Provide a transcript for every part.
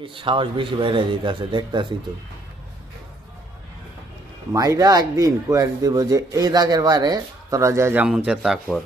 সাহস বেশি বাইরে যেতেছে, দেখতেছি তো। মাইরা একদিন কয়ে দিব যে এই দাগের বাইরে তোরা যা যেমন চে তা কর।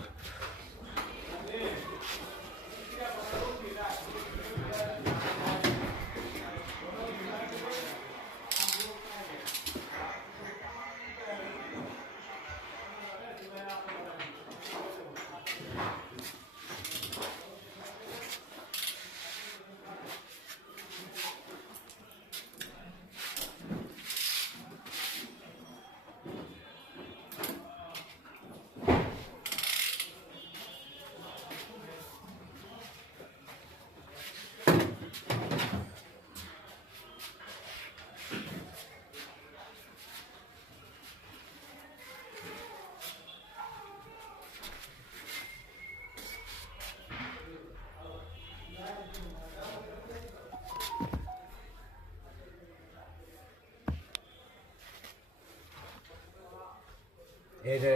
এটা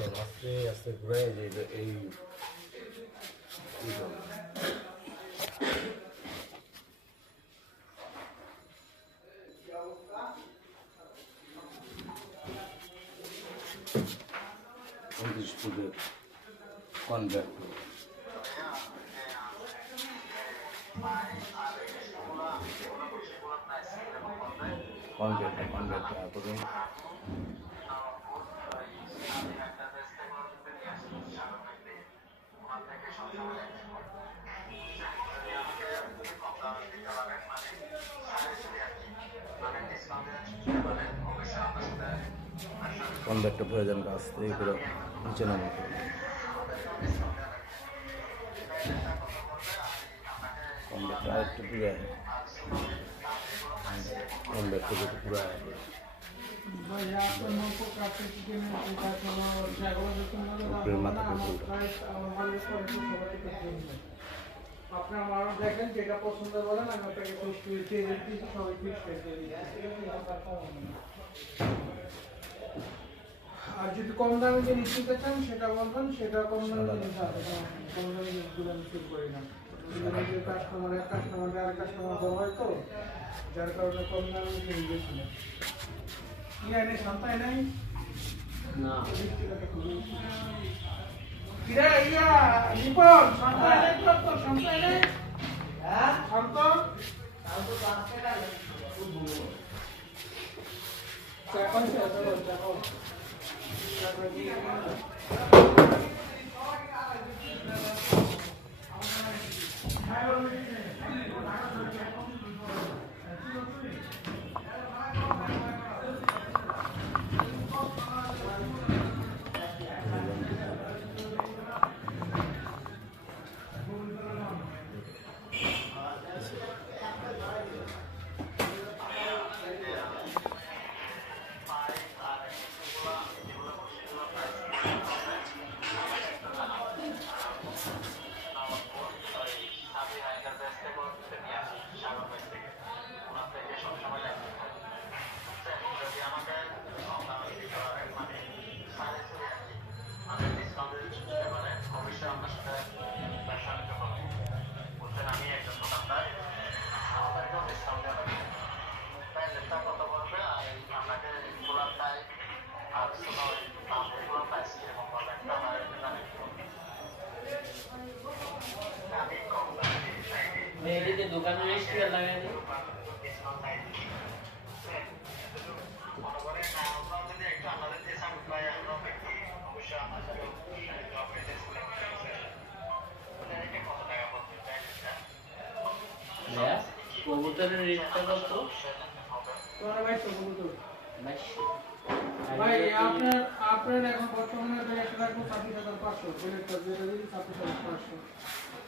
না আস্তে আস্তে ঘুরে যে এই কনভার্ট করুন। কনভার্টটা প্রয়োজন কাজ এইগুলো নিচে নামাতে কনভার্টটা আরেকটু পুরো কনভার্টটা যদি পুরো আপনার মানুষ দেখেন যেটা পছন্দ বলেন আমি আপনাকে সবাই আর যদি কম দামে জিনিস নিতে চান সেটা বলবেন, সেটা কম দামে জিনিস আছে, কম দামে জিনিসগুলো আমি শুরু করি না। কাস্টমার এক কাস্টমার আর কাস্টমার বড় হয় তো, যার কারণে কম দামে জিনিস বেশি না। এনে সন্তায় নাই না কিরা ইয়া নিপন সন্তায় নাই তো সন্তায় নাই হ্যাঁ সন্তান তাও তো পাঁচটা লাগে খুব ভালো চাকন সে তো দেখো মেয়েদের দোকানে এসে লাগাই কবুতরের রেটটা কত? ভাই ভাই আপনার এখন বর্তমানে একটা রাখবো ২৭,৫০০ যেটা দিন ২৭,৫০০।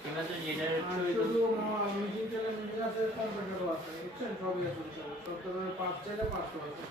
তোমরা তো যেটা শুধু মিউজিক চাইলে মিউজিক আছে, কম্পিউটারও আছে, বুঝছেন? সবই আছে, সব ধরনের পাঁচ চাইলে ৫০০ আছে।